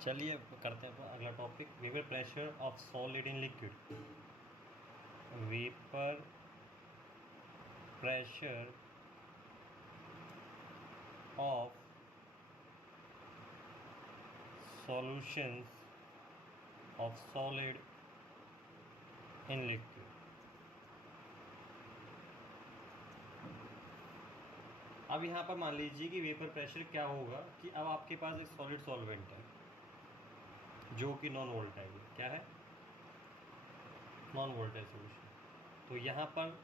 चलिए करते हैं अगला topic, vapour pressure of solid in liquid. Vapour pressure of solutions of solid in liquid. अब यहाँ पर मान लीजिए कि वेपर प्रेशर क्या होगा कि अब आपके पास एक सॉलिड सॉल्वेंट है जो कि नॉन वोलेटाइल है। क्या है? Non volatile solution. तो यहाँ पर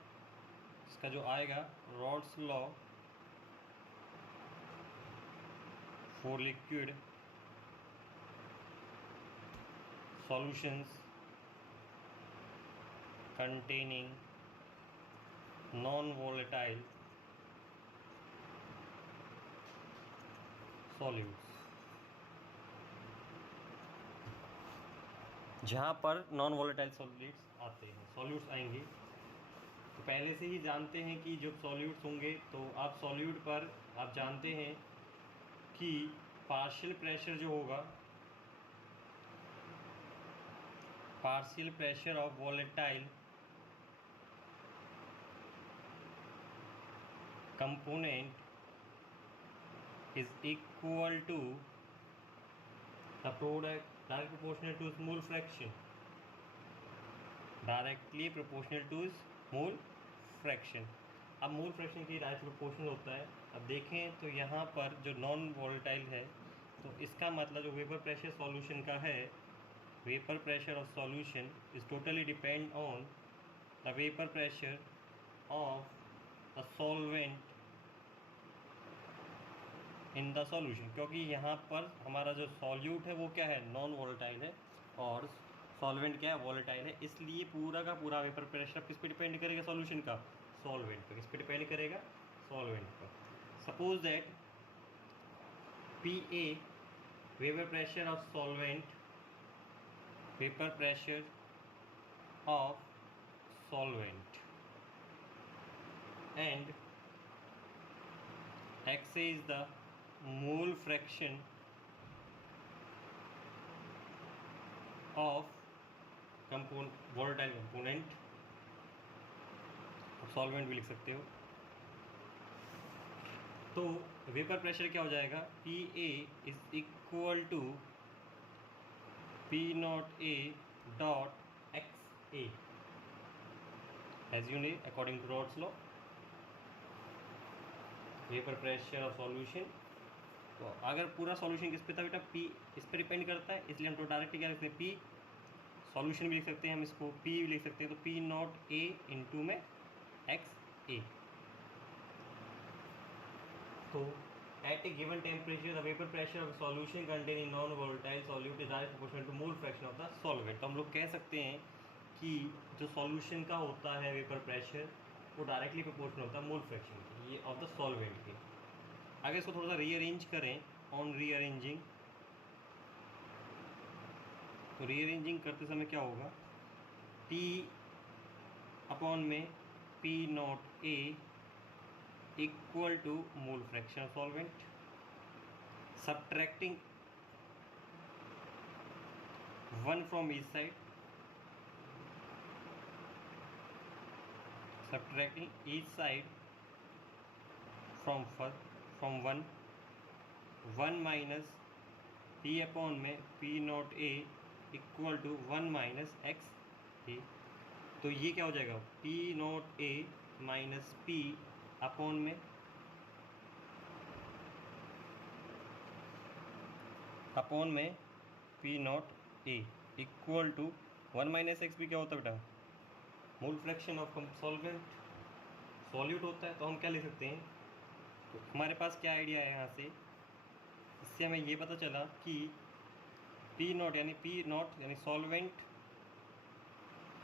इसका जो आएगा rods law for liquid solutions containing non-volatile solutes। जहाँ पर नॉन वोलेटाइल सॉल्यूट्स आते हैं, सॉल्यूट्स आएंगे, तो पहले से ही जानते हैं कि जब सॉल्यूट्स होंगे तो आप सॉल्यूट पर आप जानते हैं कि पार्शियल प्रेशर जो होगा, partial pressure of volatile component is equal to the product direct proportional to its mole fraction, directly proportional to its mole fraction। अब मोल फ्रैक्शन की डायरेक्ट प्रोपोर्शनल होता है। अब देखें तो यहाँ पर जो नॉन वोलेटाइल है तो इसका मतलब जो वेपर प्रेशर सॉल्यूशन का है, vapour pressure of solution is totally depend on the vapour pressure of the solvent in the solution, क्योंकि यहाँ पर हमारा जो सॉल्यूट है वो क्या है? नॉन वोलेटाइल है और सॉल्वेंट क्या है? वोलेटाइल है। इसलिए पूरा का पूरा वेपर प्रेशर किस पे डिपेंड करेगा? सॉल्यूशन का, सॉल्वेंट पर। किस पे डिपेंड करेगा? सॉल्वेंट पर। Suppose that P A vapour pressure of solvent, vapour pressure of solvent and x is the mole fraction of volatile component, solvent भी लिख सकते हो। तो वेपर प्रेशर क्या हो जाएगा? P A is equal to P not A dot X A, as you know according to Raoult's law, vapour pressure of solution. तो अगर पूरा सॉल्यूशन किस पे था बेटा? पी, इस पर डिपेंड करता है, इसलिए हम तो डायरेक्ट क्या लिखते हैं? पी सॉल्यूशन भी लिख सकते हैं हम, इसको पी भी लिख सकते हैं। तो पी नॉट ए इंटू में एक्स ए। तो at a given temperature the vapour pressure of solution containing non volatile solute is direct proportional to mole fraction of the solvent. तो हम लोग कह सकते हैं कि जो सॉल्यूशन का होता है वेपर प्रेशर वो डायरेक्टली प्रोपोर्शनल होता है मोल फ्रैक्शन की, ये ऑफ द सॉल्वेंट के। अगर इसको थोड़ा सा रीअरेंज करें, ऑन रीअरेंजिंग, तो रीअरेंजिंग करते समय क्या होगा? P अपॉन में P not A equal to mole fraction of solvent, subtracting 1 from each side, subtracting each side from 1 minus P upon में P not A equal to 1 minus x A. तो ये क्या हो जाएगा? P not A minus P upon में P not A equal to 1 minus x भी क्या होता है बेटा? Mole fraction of solvent, solute होता है। तो हम क्या लिख सकते हैं? तो हमारे पास क्या आइडिया है यहाँ से? इससे हमें ये पता चला कि P नॉट यानी solvent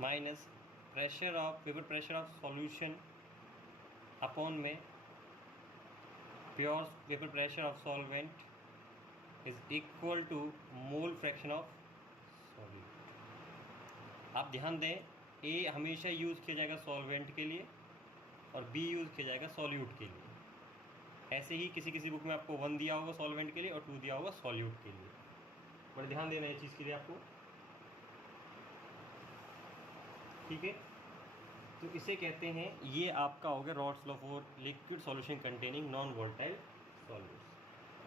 minus pressure of vapour pressure of solution upon में pure vapour pressure of solvent is equal to mole fraction of solute. आप ध्यान दें, ए हमेशा यूज़ किया जाएगा सॉल्वेंट के लिए और बी यूज़ किया जाएगा सॉल्यूट के लिए। ऐसे ही किसी किसी बुक में आपको 1 दिया होगा सॉल्वेंट के लिए और 2 दिया होगा सॉल्यूट के लिए। पर ध्यान देना है चीज़ के लिए आपको, ठीक है। तो इसे कहते हैं, ये आपका हो गया Raoult's law for liquid solution containing non volatile solutes.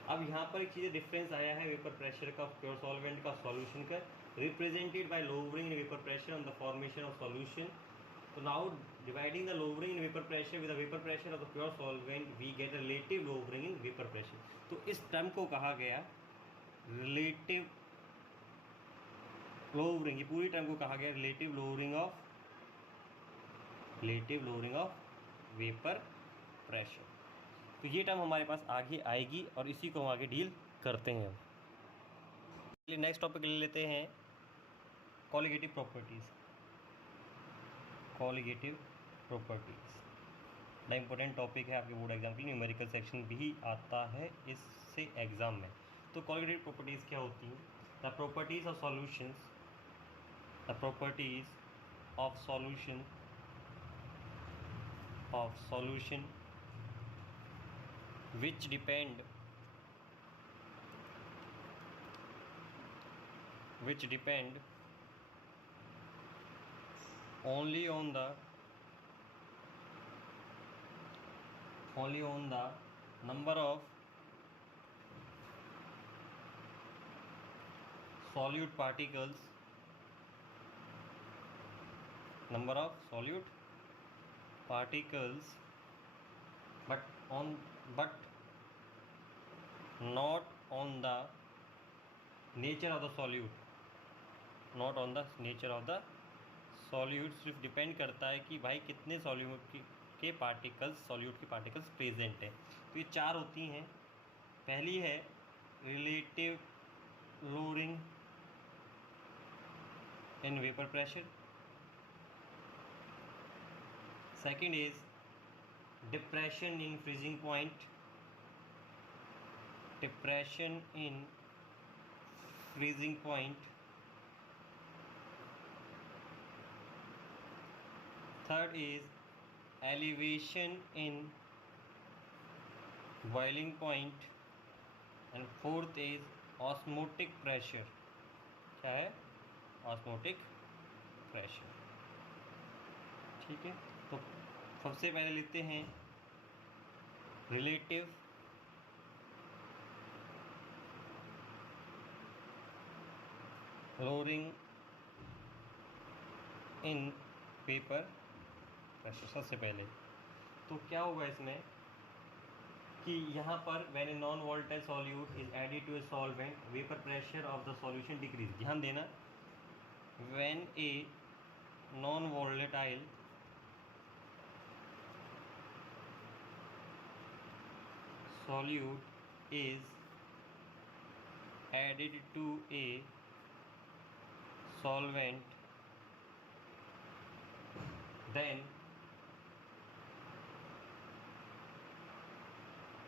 अब यहाँ पर एक चीज़ डिफरेंस आया है वेपर प्रेशर का प्योर सॉल्वेंट का सॉल्यूशन का, represented by lowering in vapour pressure on the formation of solution. तो now dividing the lowering in vapour pressure with the vapour pressure of the pure solvent we get a relative lowering in vapour pressure. तो इस term को कहा गया relative lowering, ये पूरी term को कहा गया relative lowering of vapour pressure. तो ये टर्म हमारे पास आगे आएगी और इसी को हम आगे डील करते हैं। नेक्स्ट टॉपिक ले लेते हैं कॉलिगेटिव प्रॉपर्टीज़। कॉलिगेटिव प्रॉपर्टीज़ बड़ा इंपॉर्टेंट टॉपिक है आपके बोर्ड एग्जाम के लिए, न्यूमेरिकल सेक्शन भी आता है इससे एग्जाम में। तो कॉलिगेटिव प्रॉपर्टीज़ क्या होती हैं? The properties of solutions, the properties of solution which depend only on the number of solute particles, but not on the nature of the solute, सिर्फ डिपेंड करता है कि भाई कितने सॉल्यूट के पार्टिकल्स प्रेजेंट है। तो ये चार होती हैं। पहली है relative lowering in vapour pressure, second is depression in freezing point, third is elevation in boiling point, and fourth is osmotic pressure। क्या है? Osmotic pressure. ठीक है, तो सबसे पहले लेते हैं relative lowering in vapour pressure. सबसे पहले तो क्या होगा इसमें कि यहाँ पर when a non volatile solute is added to a solvent vapour pressure of the solution decrease. ध्यान देना, when a non volatile solute is added to a solvent, then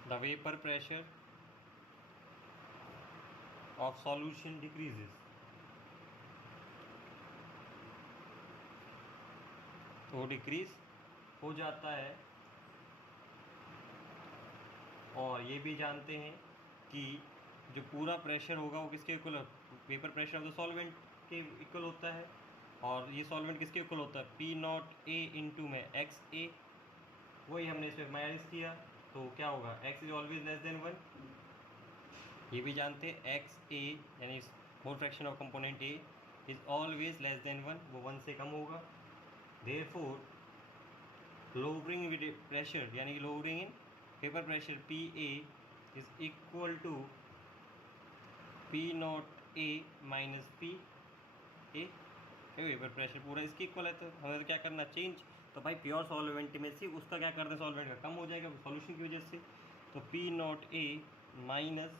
the vapor pressure of solution decreases। तो decrease हो जाता है। और ये भी जानते हैं कि जो पूरा प्रेशर होगा वो किसके equal, vapour pressure of the solvent के इक्वल होता है। और ये सॉल्वेंट किसके इक्वल होता है? पी नॉट ए इंटू में एक्स ए। वही हमने इसमें माइनस किया तो क्या होगा? X is always less than 1। ये भी जानते हैं एक्स ए यानी मोल fraction of component A is always less than 1, वो 1 से कम होगा। देयरफॉर लोअरिंग विद प्रेशर यानी lowering in vapour pressure P A is equal to P not A minus P A. Vapour pressure पूरा इसके इक्वल है, तो हमें तो क्या करना? चेंज। तो भाई प्योर सॉल्वेंट में से उसका क्या कर दें? सॉल्वेंट का कम हो जाएगा सॉल्यूशन की वजह से। तो P not A minus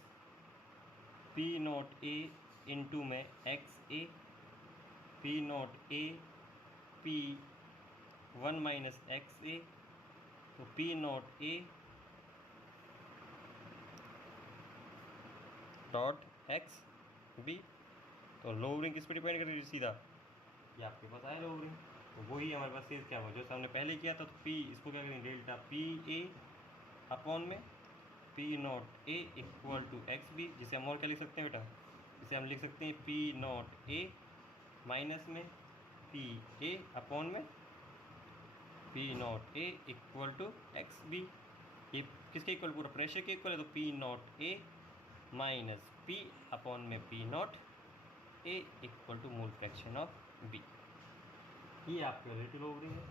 P not A into में x A, P not A P 1 minus x A, तो P not A dot x B. तो लोअरिंग किस पर डिपेंड करेगी? सीधा ये आपके पास आया लोअरिंग, तो वही हमारे पास सीध क्या हुआ जो हमने पहले किया था। तो पी इसको क्या करेंगे? डेल्टा पी ए अपॉन में P not A equal to x B, जिसे हम और क्या लिख सकते हैं बेटा? इसे हम लिख सकते हैं पी नॉट ए माइनस में पी ए अपॉन में P not A equal to x B. ये किसके इक्वल, पूरा प्रेशर के इक्वल है, तो P not A minus P upon में P not A equal to mole fraction of B. ये आपका रिलेटिव ओवरिंग है।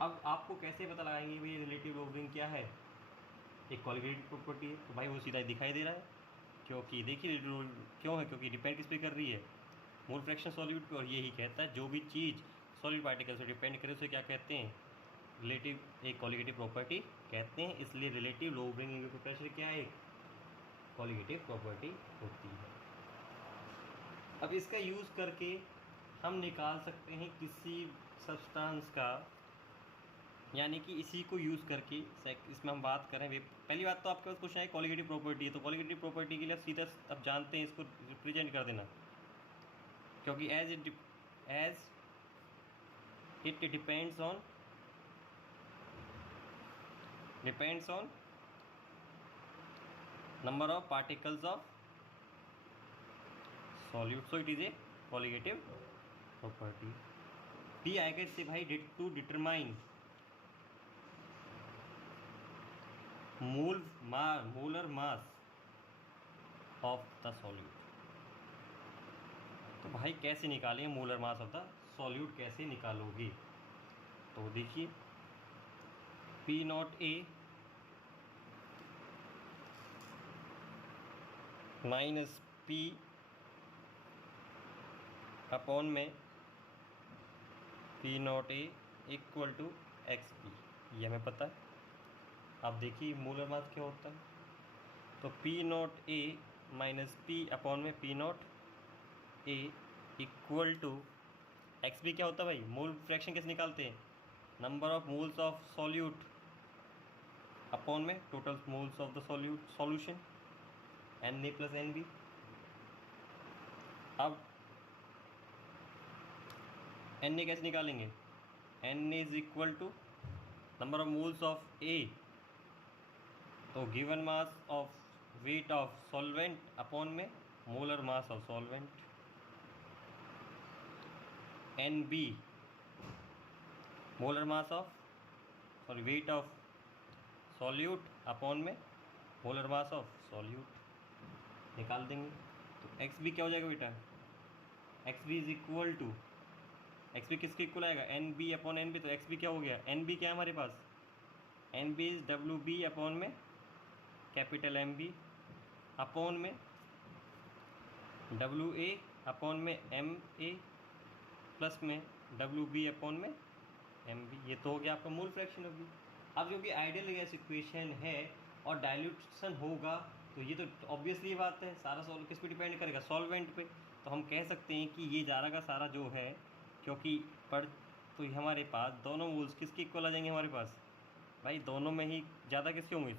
अब आपको कैसे पता लगाएंगे भाई रिलेटिव ओवरिंग क्या है? एक क्वालिटेटिव प्रॉपर्टी है, तो भाई वो सीधा दिखाई दे रहा है, क्योंकि देखिए क्यों है, क्योंकि डिपेंड किस पे कर रही है, मोल फ्रैक्शन सॉल्यूट पे। और यही कहता है जो भी चीज़ सॉलिड पार्टिकल से डिपेंड करे उसे क्या कहते हैं, रिलेटिव, एक कॉलिगेटिव प्रॉपर्टी कहते हैं। इसलिए रिलेटिव लो ओवरिंग वेपर प्रेशर क्या है, एक कॉलिगेटिव प्रॉपर्टी होती है। अब इसका यूज़ करके हम निकाल सकते हैं किसी सब्सटेंस का, यानी कि इसी को यूज़ करके इसमें हम बात करें। पहली बात तो आपके पास क्वेश्चन है कॉलिगेटिव प्रॉपर्टी है, तो कॉलिगेटिव प्रॉपर्टी के लिए सीधा अब जानते हैं इसको रिप्रेजेंट कर देना, क्योंकि as it depends on number of particles of solute, so it is a colligative property। P आएगा इससे भाई to determine molar mass of the solute. तो भाई कैसे निकालेंगे molar mass of the solute, कैसे निकालोगे? तो देखिए P not A minus P upon में P not A equal to x P, ये हमें पता है। अब देखिए मोलर मास क्या होता है, तो P not A minus P upon में P not A equal to x B क्या होता है भाई, मोल फ्रैक्शन कैसे निकालते हैं, number of moles of solute upon में total moles of the solution n A plus n B. अब एन ए कैसे निकालेंगे, n A is equal to number of moles of A, तो given mass of weight of solvent upon में molar mass of solvent, n B molar mass of weight of solute upon में molar mass of solute निकाल देंगे। तो x B क्या हो जाएगा बेटा, x B is equal to, x B किसके इक्वल आएगा, n B upon n B. तो एक्स बी क्या हो गया, एन बी क्या है हमारे पास, n B is W B upon में कैपिटल एम बी अपॉन में डब्ल्यू ए अपॉन में एम ए प्लस में डब्ल्यू बी अपॉन में एम बी। ये तो हो गया आपका मोल फ्रैक्शन होगी। अब जो कि आइडियल गैस इक्वेशन है और डाइल्यूशन होगा, तो ये तो ऑब्वियसली बात है, सारा सॉल्व किस पे डिपेंड करेगा, सॉल्वेंट पे। तो हम कह सकते हैं कि ये ज़्यादा का सारा जो है, क्योंकि तो हमारे पास दोनों मोल्स किसके इक्वल आ जाएंगे हमारे पास, भाई दोनों में ही ज़्यादा किसके होंगे,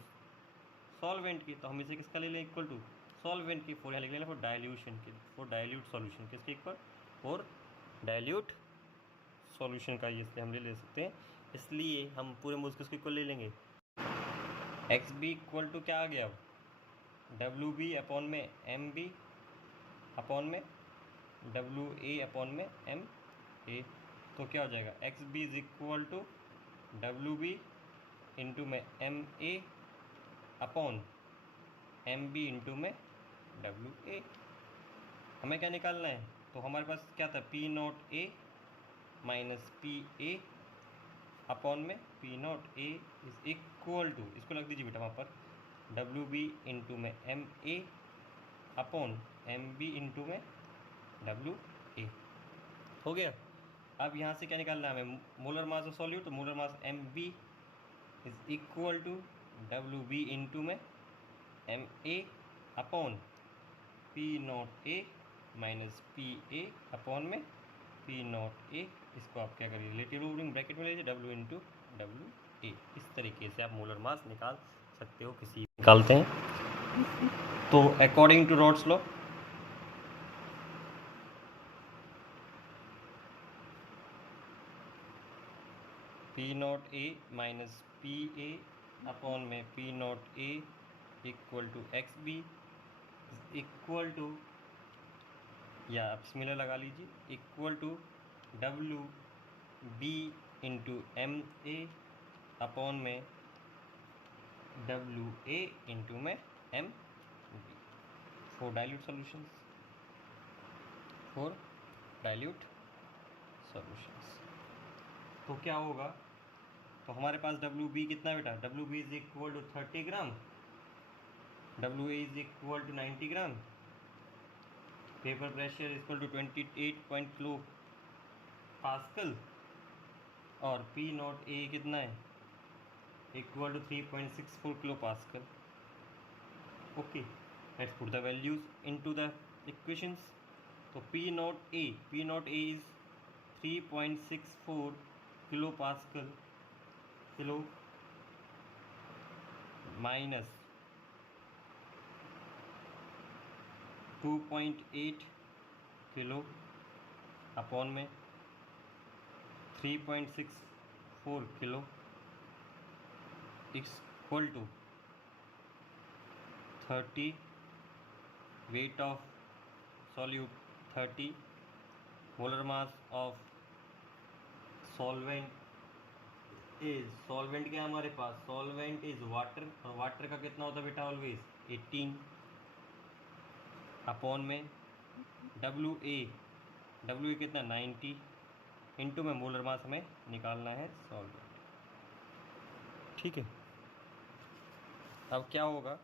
सॉल्वेंट की। तो हम इसे किसका ले लें, इक्वल टू सॉल्वेंट की, फोर यहाँ लिख लेना फॉर डाइल्यूशन की, फॉर डाइल्यूट सॉल्यूशन किसके इक्वल, फॉर डाइल्यूट सॉल्यूशन का, ये इसलिए हम ले सकते हैं। इसलिए हम पूरे मोल्स किसके इक्वल ले लेंगे, एक्स बी इक्वल टू क्या आ गया, डब्ल्यू बी अपॉन में एम बी अपॉन में डब्ल्यू ए अपॉन में एम ए। तो क्या हो जाएगा, x B is equal to W B into में M A upon M B into में डब्ल्यू ए। हमें क्या निकालना है, तो हमारे पास क्या था, P not A minus P A upon में P not A is equal to, इसको लग दीजिए बेटा वहाँ पर, डब्ल्यू बी इंटू में M A upon M B into में डब्ल्यू ए। हो गया। अब यहाँ से क्या निकालना है हमें, मोलर मास ऑफ सॉल्यूट, तो molar mass M B is equal to W B into में M A upon P not A minus P A upon में पी नॉट ए। इसको आप क्या करिए, रिलेटिव ओवरिंग ब्रैकेट में लीजिए, डब्ल्यू इंटू डब्ल्यू ए। इस तरीके से आप मोलर मास निकाल सकते हो, किसी निकालते हैं। तो according to Raoult's law, P not A minus P A upon में P not A equal to x B equal to, या आप सिमिलर लगा लीजिए, equal to W B into M A upon में डब्ल्यू ए इंटू में M B for dilute solutions, for dilute solutions. तो क्या होगा, तो हमारे पास डब्ल्यू बी कितना बेटा, W B is equal to 30 gram, W A is equal to 90 gram, vapour pressure equal to 28 point kilo pascal, और P not A कितना है, equal to 3.64 kilo pascal. Okay, let's put the values into the equations. तो P not A is 3.64 kilo pascal, kilo minus 2.8 kilo upon में 3.64 kilo equal to 30 weight of solute 30 molar mass of solvent is, solvent क्या है हमारे पास, solvent is water, और water का कितना होता है बेटा ऑलवेज 18 अपॉन में डब्ल्यू ए कितना 90 इंटू में मोलर मास हमें निकालना है सॉल्वेंट। ठीक है, अब क्या होगा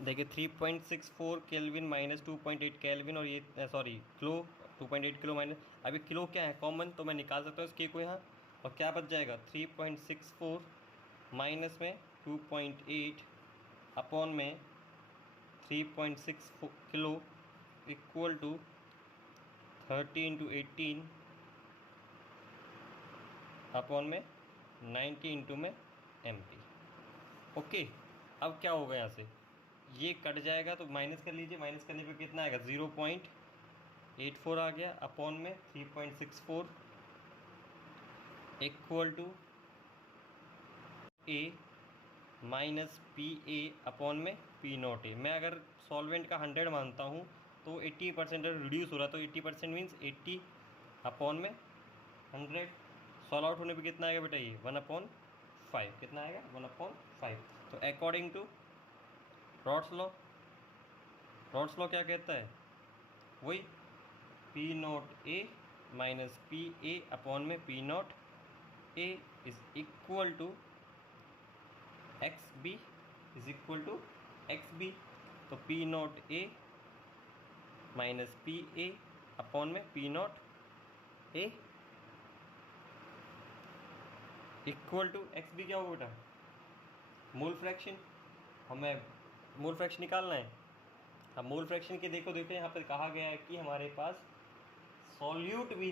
देखिए 3.64 केल्विन माइनस 2.8 केल्विन, और ये सॉरी किलो 2.8 किलो माइनस, अभी किलो क्या है कॉमन, तो मैं निकाल सकता हूँ इसके को यहाँ, और क्या बच जाएगा 3.64 माइनस में 2.8 अपॉन में 3.64 kilo equal to 30 into 18 upon में 90 इंटू में एम पी। ओके, अब क्या होगा यहाँ से, ये कट जाएगा तो माइनस कर लीजिए, माइनस करने पे कितना आएगा 0.84 आ गया अपॉन में 3.64 equal to A minus P A upon में पी नॉट ए। मैं अगर सॉल्वेंट का 100 मानता हूँ तो 80% रिड्यूस हो रहा है, तो 80% मीन्स 80 अपॉन में 100, सॉल्व आउट होने पे कितना आएगा बेटा, ये 1/5, कितना आएगा 1/5। तो अकॉर्डिंग टू रॉड्स लॉ क्या कहता है, वही P not A minus P A upon में P not A is equal to x B is equal to x B. तो P not A minus P A upon में P not A equal to x B क्या होगा बेटा, mole fraction, हमें mole fraction निकालना है। अब mole fraction के देखो यहाँ पर कहा गया है कि हमारे पास सॉल्यूट भी